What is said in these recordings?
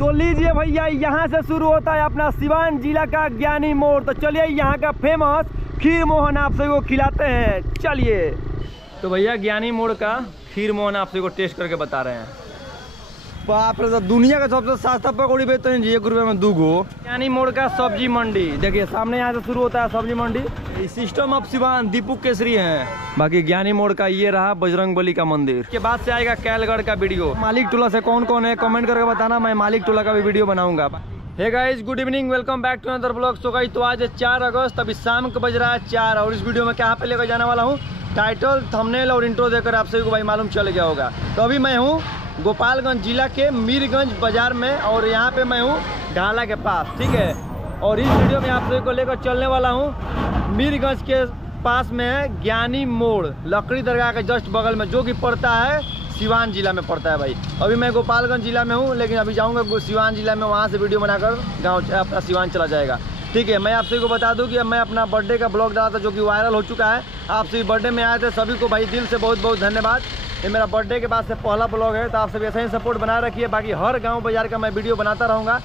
तो लीजिए भैया, यहाँ से शुरू होता है अपना सिवान जिला का ज्ञानी मोड़। तो चलिए यहाँ का फेमस खीर मोहन आप सभी को खिलाते हैं, चलिए। तो भैया ज्ञानी मोड़ का खीर मोहन आप सभी को टेस्ट करके बता रहे हैं। बाप रे, तो दुनिया का सबसे सस्ता पकौड़ी बेचते हैं जी, 1 रुपये में 2 गो। ज्ञानी मोड़ का सब्जी मंडी देखिए, सामने यहाँ से शुरू होता है सब्जी मंडी। सिस्टम ऑफ सिवान दीपू केसरी है। बाकी ज्ञानी मोड़ का ये रहा बजरंगबली का मंदिर। के बाद से आएगा कैलगढ़ का वीडियो। मालिक टोला से कौन कौन है कमेंट करके बताना, मैं मालिक टोला का भी वीडियो बनाऊंगा। Hey guys, good evening, welcome back to another blog. So guys, तो आज है 4 अगस्त, अभी शाम को बज रहा है 4 और इस वीडियो में कहाँ पे लेकर जाने वाला हूँ, टाइटल थंबनेल और इंट्रो देकर आप सभी को भाई मालूम चल गया होगा। तो अभी मैं हूँ गोपालगंज जिला के मीरगंज बाजार में और यहाँ पे मैं हूँ ढाला के पास, ठीक है। और इस वीडियो में आप सभी को लेकर चलने वाला हूँ मीरगंज के पास में है ज्ञानी मोड़, लकड़ी दरगाह के जस्ट बगल में, जो कि पड़ता है सिवान जिला में पड़ता है भाई। अभी मैं गोपालगंज जिला में हूँ, लेकिन अभी जाऊँगा सिवान जिला में, वहाँ से वीडियो बनाकर गाँव अपना सिवान चला जाएगा, ठीक है। मैं आप सभी को बता दूं कि मैं अपना बर्थडे का ब्लॉग डाला था जो कि वायरल हो चुका है। आप सभी बर्थडे में आए थे, सभी को भाई दिल से बहुत बहुत धन्यवाद। ये मेरा बर्थडे के बाद से पहला ब्लॉग है, तो आप सभी ऐसा ही सपोर्ट बनाए रखिए। बाकी हर गांव बाजार का मैं वीडियो बनाता रहूँगा।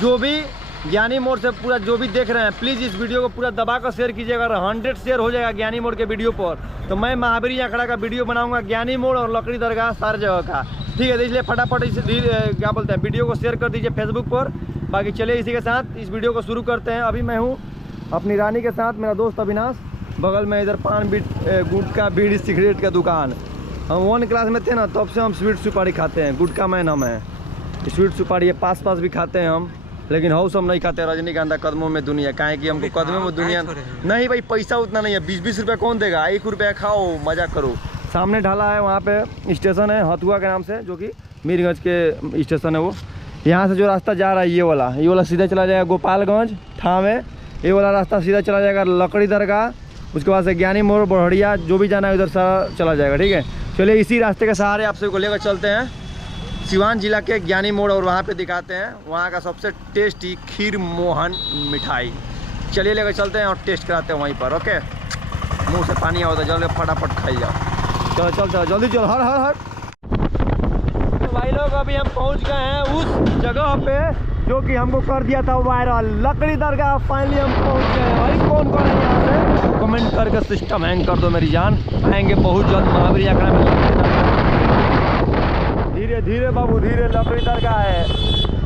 जो भी ज्ञानी मोड़ से पूरा जो भी देख रहे हैं, प्लीज़ इस वीडियो को पूरा दबा कर शेयर कीजिएगा। अगर 100 शेयर हो जाएगा ज्ञानी मोड़ के वीडियो पर, तो मैं महावीर अखाड़ा का वीडियो बनाऊँगा ज्ञानी मोड़ और लकड़ी दरगाह सारी जगह का, ठीक है। तो इसलिए फटाफट इस क्या बोलते हैं वीडियो को शेयर कर दीजिए फेसबुक पर। बाकी चलिए इसी के साथ इस वीडियो को शुरू करते हैं। अभी मैं हूँ अपनी रानी के साथ, मेरा दोस्त अविनाश, बगल में इधर पान गुटखा बीड़ी सिगरेट का दुकान। हम 1 क्लास में थे ना, तब से हम स्वीट सुपारी खाते हैं। गुटखा मैन हम है, स्वीट सुपारी पास भी खाते हैं हम, लेकिन हाउस हम नहीं खाते। रजनीकांधा कदमों में दुनिया, काहे कि हमको कदमों में दुनिया नहीं भाई, पैसा उतना नहीं है। 20-20 रुपये कौन देगा, 1 रुपया खाओ मजा करो। सामने ढाला है, वहाँ पे स्टेशन है हथुआ के नाम से, जो कि मीरगंज के स्टेशन है वो। यहाँ से जो रास्ता जा रहा है ये वाला सीधा चला जाएगा गोपालगंज थावे। ये वाला रास्ता सीधा चला जाएगा लकड़ी दरगाह, उसके बाद से ज्ञानी मोड़ बढ़िया जो भी जाना है उधर सारा चला जाएगा, ठीक है। चलिए इसी रास्ते के सहारे आप सभी को लेकर चलते हैं सिवान जिला के ज्ञानी मोड़ और वहाँ पे दिखाते हैं वहाँ का सबसे टेस्टी खीर मोहन मिठाई। चलिए लेकर चलते हैं और टेस्ट कराते हैं वहीं पर, ओके। मुँह से पानी आता है, जल्दी फटाफट खाई जाओ। चलो जल्दी चलो, हर भाई लोग अभी हम पहुंच गए हैं उस जगह पे जो कि हमको कर दिया था वायरल, लकड़ी दरगाह। फाइनली हम पहुंच गए भाई। कौन कौन है यहाँ से कमेंट करके सिस्टम हैंग कर दो मेरी जान। आएंगे बहुत जल्द महावीर अखाड़ा में। धीरे धीरे बाबू धीरे, लकड़ी दरगाह है,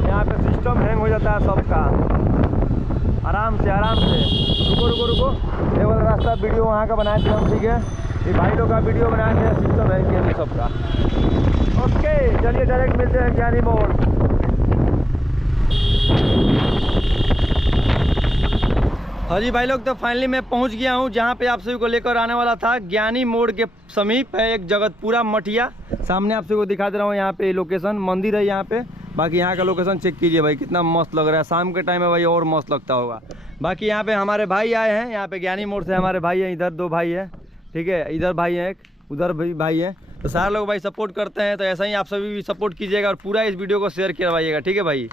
यहाँ पे सिस्टम हैंग हो जाता है सबका। आराम से रुको। ये वाला रास्ता वीडियो वहाँ का बनाए थे हम, ठीक है। ये भाई लोग का वीडियो बनाए थे, सिस्टम हैंग किया सबका, ओके। चलिए डायरेक्ट मिलते हैं ज्ञानी मोड़। हाँ जी भाई लोग, तो फाइनली मैं पहुंच गया हूं जहां पे आप सभी को लेकर आने वाला था। ज्ञानी मोड़ के समीप है एक जगतपुरा मठिया, सामने आप सभी को दिखा दे रहा हूं। यहाँ पे लोकेशन मंदिर है यहाँ पे। बाकी यहाँ का लोकेशन चेक कीजिए भाई, कितना मस्त लग रहा है। शाम के टाइम में भाई और मस्त लगता होगा। बाकी यहाँ पे हमारे भाई आए हैं, यहाँ पे ज्ञानी मोड़ से हमारे भाई हैं, इधर 2 भाई है, ठीक है। इधर भाई है एक, उधर भी भाई है। तो सारे लोग भाई सपोर्ट करते हैं, तो ऐसा ही आप सभी भी सपोर्ट कीजिएगा और पूरा इस वीडियो को शेयर करवाइएगा, ठीक है भाई।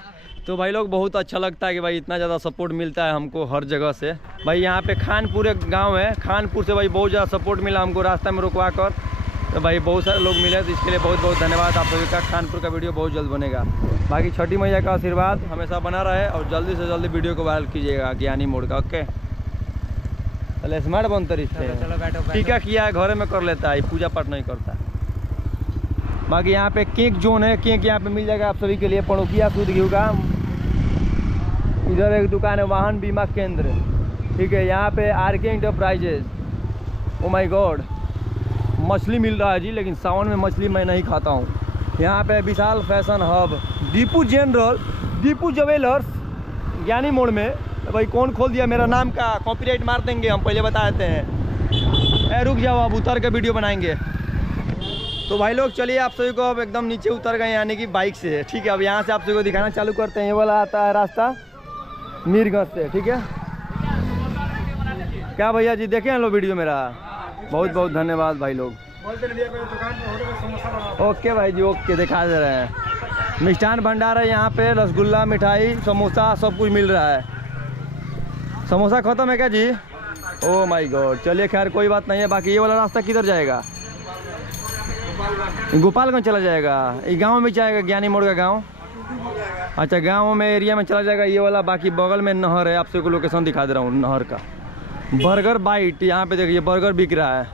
तो भाई लोग बहुत अच्छा लगता है कि भाई इतना ज़्यादा सपोर्ट मिलता है हमको हर जगह से भाई। यहाँ पे खानपुर एक गांव है, खानपुर से भाई बहुत ज़्यादा सपोर्ट मिला हमको रास्ता में रुकवा कर। तो भाई बहुत सारे लोग मिले, तो इसके लिए बहुत बहुत धन्यवाद आप सभी का। खानपुर का वीडियो बहुत जल्द बनेगा। बाकी छठी मैया का आशीर्वाद हमेशा बना रहे और जल्दी से जल्दी वीडियो को वायरल कीजिएगा ज्ञानी मोड़ का, ओके। चले स्मार्ट बनते रही, टीका किया है घरे में कर लेता है, पूजा पाठ नहीं करता। बाकी यहाँ पे केक जोन है, केक यहाँ पे मिल जाएगा आप सभी के लिए। पड़ोकिया शुद्ध घी का। इधर एक दुकान है वाहन बीमा केंद्र, ठीक है। यहाँ पे RK enterprises, oh my god, मछली मिल रहा है जी, लेकिन सावन में मछली मैं नहीं खाता हूँ। यहाँ पे Vishal Fashion Hub, Deepu General, Deepu Jewellers Gyani Mod में। भाई कौन खोल दिया, मेरा नाम का कॉपीराइट मार देंगे हम, पहले बता देते हैं। रुक जाओ, अब उतर के वीडियो बनाएंगे। तो भाई लोग चलिए आप सभी को अब एकदम नीचे उतर गए, यानी कि बाइक से, ठीक है। अब यहाँ से आप सभी को दिखाना चालू करते हैं। ये वाला आता है रास्ता मीरगंज से, ठीक है। क्या भैया जी देखे हैं लोग वीडियो मेरा, बहुत बहुत धन्यवाद भाई लोग। ओके भाई जी, ओके, दिखा दे रहे हैं। मिष्ठान भंडार है यहाँ पे, रसगुल्ला, मिठाई, समोसा सब कुछ मिल रहा है। समोसा खत्म है क्या जी? ओ माय गॉड, चलिए खैर कोई बात नहीं है। बाकी ये वाला रास्ता किधर जाएगा? गोपालगंज चला जाएगा। ये गांव में जाएगा, ज्ञानी मोड़ का गांव। अच्छा गाँव में एरिया में चला जाएगा ये वाला, बाकी बगल में नहर है, आपसे को लोकेशन दिखा दे रहा हूँ नहर का। बर्गर बाइट, यहाँ पे देखिए बर्गर बिक रहा है,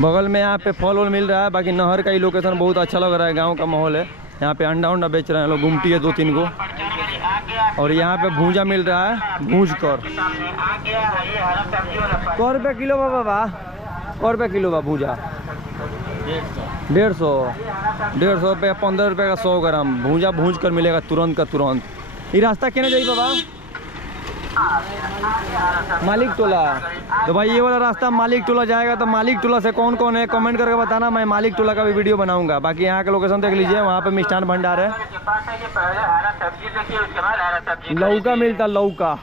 बगल में यहाँ पे फल वल मिल रहा है। बाकी नहर का ही लोकेशन बहुत अच्छा लग रहा है, गांव का माहौल है। यहाँ पे अंडा उंडा बेच रहे हैं लोग, गुमटी है 2-3 गो, और यहाँ पे भूंजा मिल रहा है, भूंज कर। कै रुपये किलो बा बाबा? कै रुपये किलो बा भूंजा? 150 रुपये, 15 रुपये का 100 ग्राम भूंजा भूंज कर मिलेगा तुरंत का तुरंत। ये रास्ता कहने जाइए बाबा? मालिक टोला। तो भाई ये वाला रास्ता मालिक टोला जाएगा। तो मालिक टोला से कौन कौन है कमेंट करके बताना, मैं मालिक टोला का भी वीडियो बनाऊंगा। बाकी यहाँ का लोकेशन देख लीजिए, वहाँ पे मिष्ठान भंडार है, लौका मिलता, लौका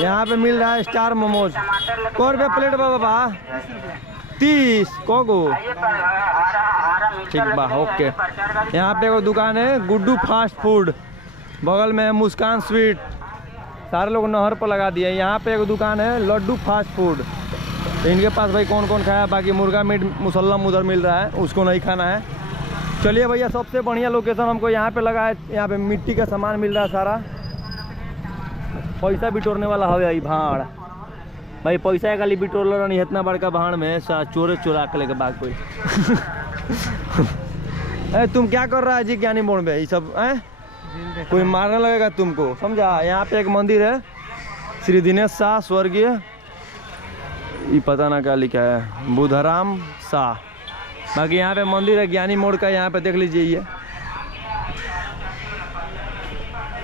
यहाँ पे मिल रहा है। स्टार मोमोज कै रुपये प्लेट बा बाबा? 30 को गो? ठीक बा, ओके। यहाँ पे एगो दुकान है गुड्डू फास्ट फूड, बगल में है मुस्कान स्वीट, सारे लोग नहर पर लगा दिए। यहाँ पे एक दुकान है लड्डू फास्ट फूड, तो इनके पास भाई कौन कौन खाया। बाकी मुर्गा मीट मुसल्लम उधर मिल रहा है, उसको नहीं खाना है। चलिए भैया, सबसे बढ़िया लोकेशन हमको यहाँ पे लगा है। यहाँ पे मिट्टी का सामान मिल रहा है सारा, पैसा बिटोरने वाला है भाई भाड़। भाई पैसा खाली बिटोर रही इतना बड़का भाड़ में चोरे चोरा के लेके बाग कोई। तुम क्या कर रहा है जी ज्ञानी मोड़ में? ये सब कोई मारने लगेगा तुमको, समझा। यहाँ पे एक मंदिर है श्री दिनेश शाह स्वर्गीय, ये पता ना क्या लिखा है, बुधराम शाह। बाकी यहाँ पे मंदिर है ज्ञानी मोड़ का, यहाँ पे देख लीजिए। ये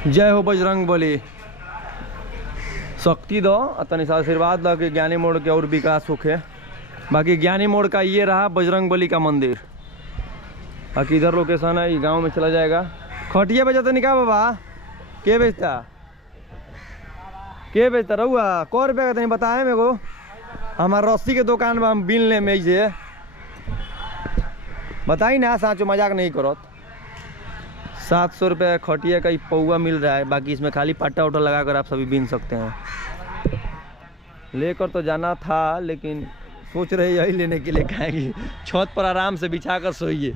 जय हो बजरंग बली, शक्ति दो तनि सा आशीर्वाद दो कि ज्ञानी मोड़ के और विकास होखे। बाकी ज्ञानी मोड़ का ये रहा बजरंग बली का मंदिर। बाकी इधर लोकेशन है, ये गाँव में चला जाएगा। खटिया बेचता नहीं का बाबा? के बेचता? के बेचता रहुआ? कै रुपये का तनी बताए मेरे को। हमारे रस्सी के दुकान में हम बिन ले में से बताई ना, साँचो मजाक नहीं करो। 700 रुपये खटिया का ही पौवा मिल रहा है। बाकी इसमें खाली पट्टा उट्टा लगा कर आप सभी बीन सकते हैं। लेकर तो जाना था, लेकिन सोच रहे यही लेने के लिए खाएंगे। छत पर आराम से बिछा कर सोइए,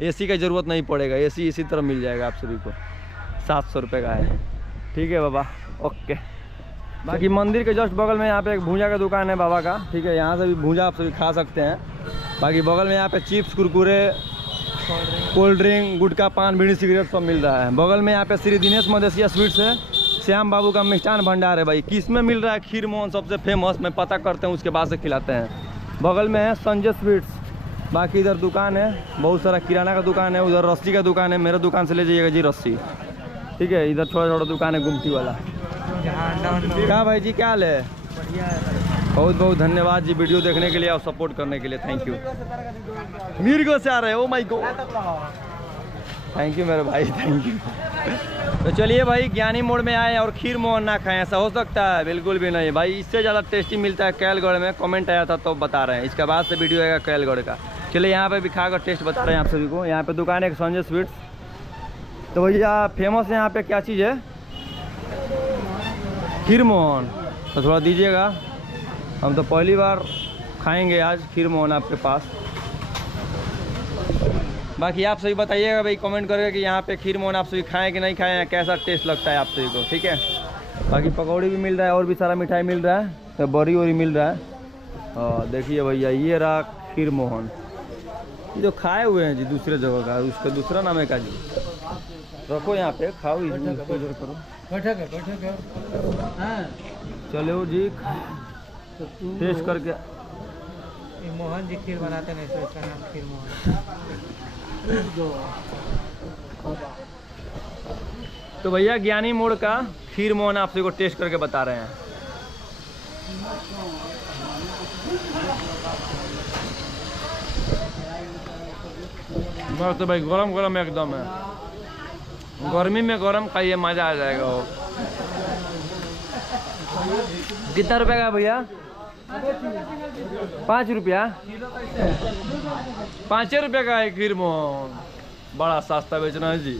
एसी का ज़रूरत नहीं पड़ेगा, एसी इसी तरह मिल जाएगा आप सभी को। 700 रुपये का है, ठीक है बाबा, ओके। बाकी मंदिर के जस्ट बगल में यहाँ पे एक भूंजा का दुकान है बाबा का, ठीक है। यहाँ से भी भूंजा आप सभी खा सकते हैं। बाकी बगल में यहाँ पे चिप्स, कुरकुरे, कोल्ड ड्रिंक, गुटखा, पान, बीड़ी, सिगरेट सब मिल रहा है। बगल में यहाँ पे श्री दिनेश मदेशिया स्वीट्स है, श्याम बाबू का मिष्ठान भंडार है। भाई किस में मिल रहा है खीर मोहन सबसे फेमस, मैं पता करते हैं, उसके बाद से खिलाते हैं। बगल में है संजय स्वीट्स। बाकी इधर दुकान है, बहुत सारा किराना का दुकान है, उधर रस्सी का दुकान है, मेरे दुकान से ले जाइएगा जी रस्सी, ठीक है। इधर छोटा छोटा दुकान है गुमटी वाला। क्या भाई जी, क्या हाल है? बहुत बहुत धन्यवाद जी वीडियो देखने के लिए और सपोर्ट करने के लिए, थैंक यू। मीरगंज से आ रहे हो? माय गॉड, थैंक यू मेरे भाई, थैंक यू। तो चलिए भाई, ज्ञानी मोड़ में आए और खीर मोहन ना खाएं, ऐसा हो सकता है? बिल्कुल भी नहीं भाई, इससे ज़्यादा टेस्टी मिलता है कैलगढ़ में। कमेंट आया था तो बता रहे हैं, इसके बाद से वीडियो आएगा कैलगढ़ का। चलिए यहाँ पे भी खाकर टेस्ट बता रहे हैं आप सभी को। यहाँ पे दुकान है एक संजय स्वीट्स। तो भैया फेमस यहाँ पे क्या चीज़ है? खीर मोहन। तो थोड़ा दीजिएगा, हम तो पहली बार खाएंगे आज खीर मोहन आपके पास। बाकी आप सभी बताइएगा भाई कमेंट करके कि यहाँ पे खीर मोहन आप सभी खाएं कि नहीं खाएं, या कैसा टेस्ट लगता है आप सभी को, ठीक है। बाकी पकौड़ी भी मिल रहा है और भी सारा मिठाई मिल रहा है, तो बड़ी वरी मिल रहा है। देखिए भैया, ये रहा खीर मोहन। ये जो खाए हुए हैं जी दूसरे जगह का, उसका दूसरा नाम है का जी? रखो यहाँ पे, खाओ, करो, चलो जी टेस्ट करके। मोहन जी खीर बनाते नहीं, तो इसका नाम खीर मोहन। तो भैया ज्ञानी मोड़ का खीर मोहन आप सभी को टेस्ट करके बता रहे हैं। तो भाई गरम गरम एकदम है, गर्मी में गरम खाइए, मजा आ जाएगा। वो कितना रुपए का भैया? 5 रुपया? 5 रुपये का है खीर मोहन, बड़ा सस्ता बेचना है जी,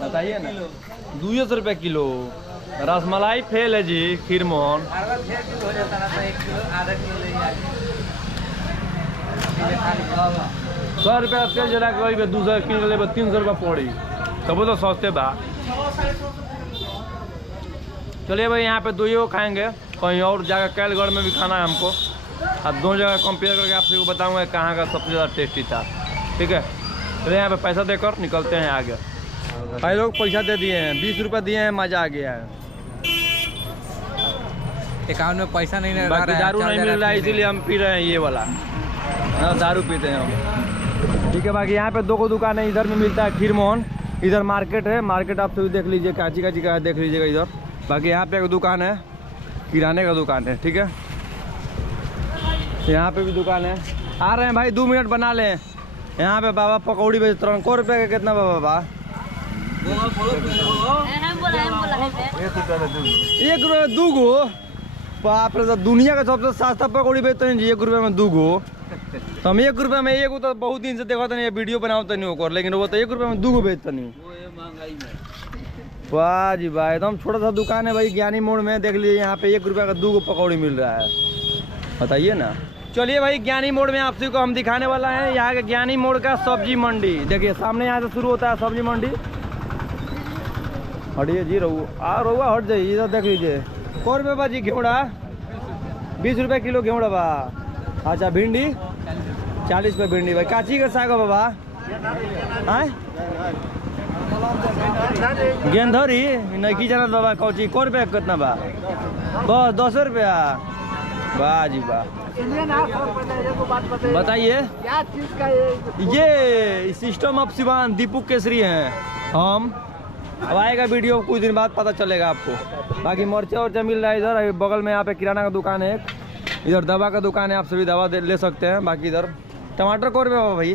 बताइए ना। 200 रुपये किलो। रसमलाई फेल है जी खीर मोहन। 100 रुपया तेल जला के वही 200 किलो ले 300 रुपया पड़ी, तब तो सस्ते बा। चलिए भाई यहाँ पे दो ही खाएंगे, कहीं और जगह कैलगढ़ में भी खाना है हमको। अब दो जगह कंपेयर करके आपसे को बताऊंगा कहाँ का सबसे ज़्यादा टेस्टी था। ठीक है, चलिए यहाँ पे पैसा देकर निकलते हैं आगे। भाई लोग पैसा दे दिए हैं, 20 रुपये दिए हैं, मज़ा आ गया है। अकाउंट में पैसा नहीं लगा बाकी दारू नहीं मिल रहा है, इसीलिए हम पी रहे हैं ये वाला। हाँ, दारू पीते हैं हम। ठीक है, बाकी यहाँ पे 2 दुकान है, इधर में मिलता है खीर मोहन, इधर मार्केट है। मार्केट आप सभी देख लीजिए, काची काची का देख लीजिएगा इधर। बाकी यहाँ पे एक दुकान है, किराने का दुकान है। ठीक है, यहाँ पे भी दुकान है। आ रहे हैं भाई, 2 मिनट बना लें। यहाँ पे बाबा पकौड़ी बेच रहे हैं। 100 रुपये का कितना बाबा? 1 रुपये 2 गो। बाप रे, दुनिया का सबसे सस्ता पकौड़ी बेचते हैं जी, 1 रुपये में 2 गो। तो हम 1 रुपये में 1 तो बहुत दिन से देखा था नहीं, वीडियो बनाते नहीं होकर, लेकिन वो तो 1 रुपये में 2 गो बेचते नहीं। वाह जी वाह, एकदम छोटा सा दुकान है भाई, ज्ञानी मोड़ में। देख लीजिए यहाँ पे 1 रुपये का 2 गो पकौड़ी मिल रहा है, बताइए ना। चलिए भाई, ज्ञानी मोड़ में आपसी को हम दिखाने वाला है यहाँ के ज्ञानी मोड़ का सब्जी मंडी। देखिए सामने यहाँ से शुरू होता है सब्जी मंडी। हटिए जी, रहुआ हट जाइए, इधर देख लीजिए। 100 रुपये बा जी घेवड़ा, 20 रुपये किलो घेवड़ा बा। अच्छा, भिंडी 40 रुपये भिंडी भाई। काची का साग बाबा? आए गेंदरी नहीं की जानत बाबा, कौची 100 रुपये कितना बा? बस 10 रुपया। वाह जी वाह, बताइए क्या चीज का ये सिस्टम ऑफ सिवान दीपू केसरी हैं हम। अब आएगा वीडियो कुछ दिन बाद, पता चलेगा आपको। बाकी मर्चा वर्चा मिल रहा है इधर बगल में। यहाँ पे किराना का दुकान है, इधर दवा का दुकान है, आप सभी दवा ले सकते हैं। बाकी इधर टमाटर 100 रुपये भाई,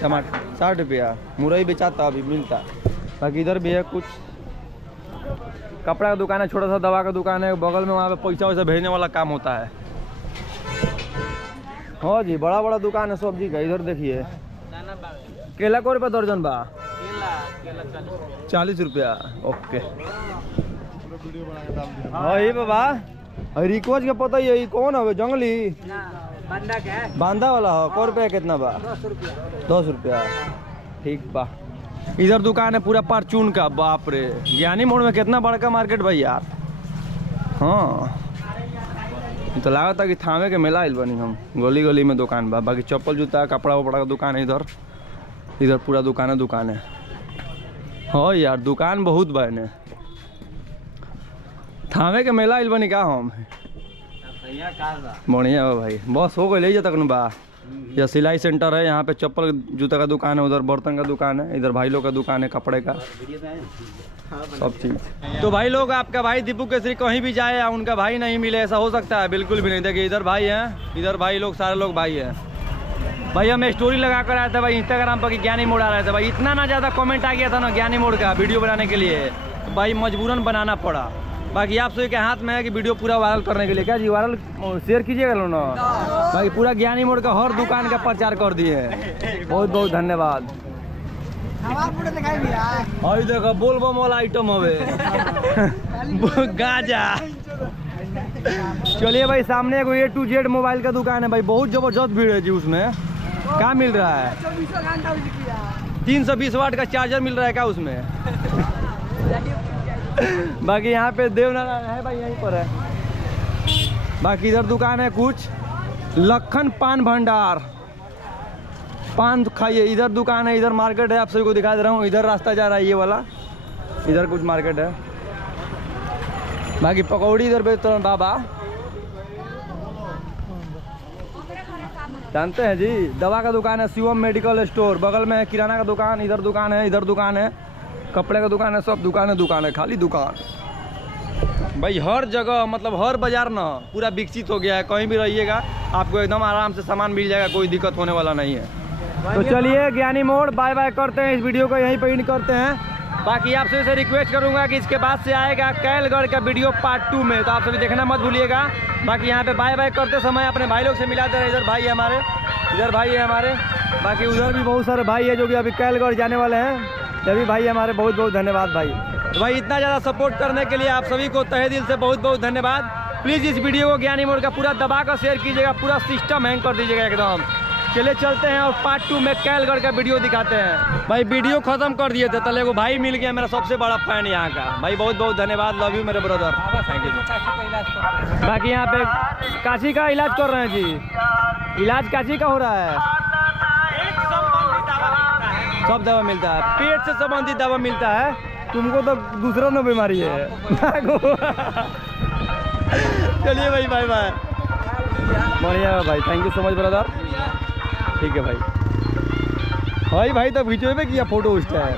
टमाटर 60 रुपया। मुरई बेचाता अभी मिलता। बाकी इधर भी है कुछ कपड़ा का दुकान है, छोटा सा दवा का दुकान है बगल में। वहाँ पे पैसा वैसा भेजने वाला काम होता है। हाँ जी, बड़ा बड़ा दुकान है सब्जी का। इधर देखिए केला 100 रुपये दर्जन बा, 40 रुपया। ओके हाँ ये बाबा, रिकोज का पता ही है, कौन है जंगली बंदा क्या है? बांधा वाला हो। 100 रुपया कितना बा? 10 रुपया। ठीक बा। इधर दुकान है पूरा परचून का। बाप रे, ज्ञानी मोड़ में कितना बड़का मार्केट भाई यार। हाँ, तो लगा था कि थामे के मेला आइल बनी हम। गली गली में दुकान बा। बाकी चप्पल जूता कपड़ा वपड़ा का दुकान है इधर। इधर पूरा दुकान है। हाँ यार, दुकान बहुत बा ने। थामे के मेला आइल बनी का हम। बढ़िया बा भाई, बस हो गई ले तक न बा। यह सिलाई सेंटर है, यहाँ पे चप्पल जूता का दुकान है, उधर बर्तन का दुकान है, इधर भाई लोग का दुकान है कपड़े का, सब चीज़। तो भाई लोग, आपका भाई दीपू केसरी कहीं भी जाए उनका भाई नहीं मिले, ऐसा हो सकता है? बिल्कुल भी नहीं। देखिए इधर भाई हैं, इधर भाई लोग, सारे लोग भाई हैं। भाई हम स्टोरी लगा कर आए थे भाई इंस्टाग्राम पर कि ज्ञानी मोड़ आ रहे थे भाई। इतना ना ज़्यादा कमेंट आ गया था ना ज्ञानी मोड़ का वीडियो बनाने के लिए, तो भाई मजबूरन बनाना पड़ा। बाकी आप सभी के हाथ में है कि वीडियो पूरा वायरल करने के लिए। क्या जी, वायरल शेयर कीजिएगा लो ना। बाकी पूरा ज्ञानी मोड़ का हर दुकान का प्रचार कर दिए हैं। बहुत बहुत धन्यवाद। और देखो बोल बम वाला आइटम हवे गाजा। चलिए भाई, सामने को A to Z मोबाइल का दुकान है भाई। बहुत जबरदस्त भीड़ है जी उसमें। क्या मिल रहा है? 320 वाट का चार्जर मिल रहा है क्या उसमें? बाकी यहाँ पे देवनारायण है भाई, यहीं पर है। बाकी इधर दुकान है कुछ लखन पान भंडार, पान खाइए। इधर दुकान है, इधर मार्केट है, आप सभी को दिखा दे रहा हूँ। इधर रास्ता जा रहा है ये वाला, इधर कुछ मार्केट है। बाकी पकौड़ी इधर बेचते हैं बाबा, जानते हैं जी। दवा का दुकान है, शिवम मेडिकल स्टोर। बगल में है किराना का दुकान, इधर दुकान है, इधर दुकान है, कपड़े का दुकान है, सब दुकान है, खाली दुकान भाई। हर जगह मतलब हर बाजार ना पूरा विकसित हो गया है। कहीं भी रहिएगा आपको एकदम आराम से सामान मिल जाएगा, कोई दिक्कत होने वाला नहीं है। तो चलिए ज्ञानी मोड़ बाय बाय करते हैं, इस वीडियो को यहीं पर एंड करते हैं। बाकी आप सभी से रिक्वेस्ट करूंगा कि इसके बाद से आएगा कैलगढ़ का वीडियो पार्ट 2 में, तो आप सभी देखना मत भूलिएगा। बाकी यहाँ पे बाय बाय करते समय अपने भाई लोग से मिलाते रहे। इधर भाई है हमारे, इधर भाई है हमारे, बाकी उधर भी बहुत सारे भाई है जो कि अभी कैलगढ़ जाने वाले हैं। सभी भाई हमारे बहुत बहुत धन्यवाद भाई। तो भाई इतना ज़्यादा सपोर्ट करने के लिए आप सभी को तहे दिल से बहुत बहुत धन्यवाद। प्लीज़ इस वीडियो को ज्ञानी मोड़ का पूरा दबा कर शेयर कीजिएगा, पूरा सिस्टम हैंग कर दीजिएगा एकदम। चले चलते हैं और पार्ट 2 में कैलगढ़ का वीडियो दिखाते हैं। भाई वीडियो खत्म कर दिए थे, तले को भाई मिल गया मेरा सबसे बड़ा फैन यहाँ का। भाई बहुत बहुत धन्यवाद, लव यू मेरे ब्रदर, थैंक यू। काशी का इलाज करते हैं। बाकी यहाँ पे काशी का इलाज कर रहे हैं जी। इलाज काशी का हो रहा है, सब दवा मिलता है, पेट से संबंधित दवा मिलता है। तुमको तो दूसरा ना बीमारी है। चलिए भाई, बाय बाय। बढ़िया है भाई, thank you so much brother. ठीक है भाई। भाई तो वीडियो में किया फोटो उठता है।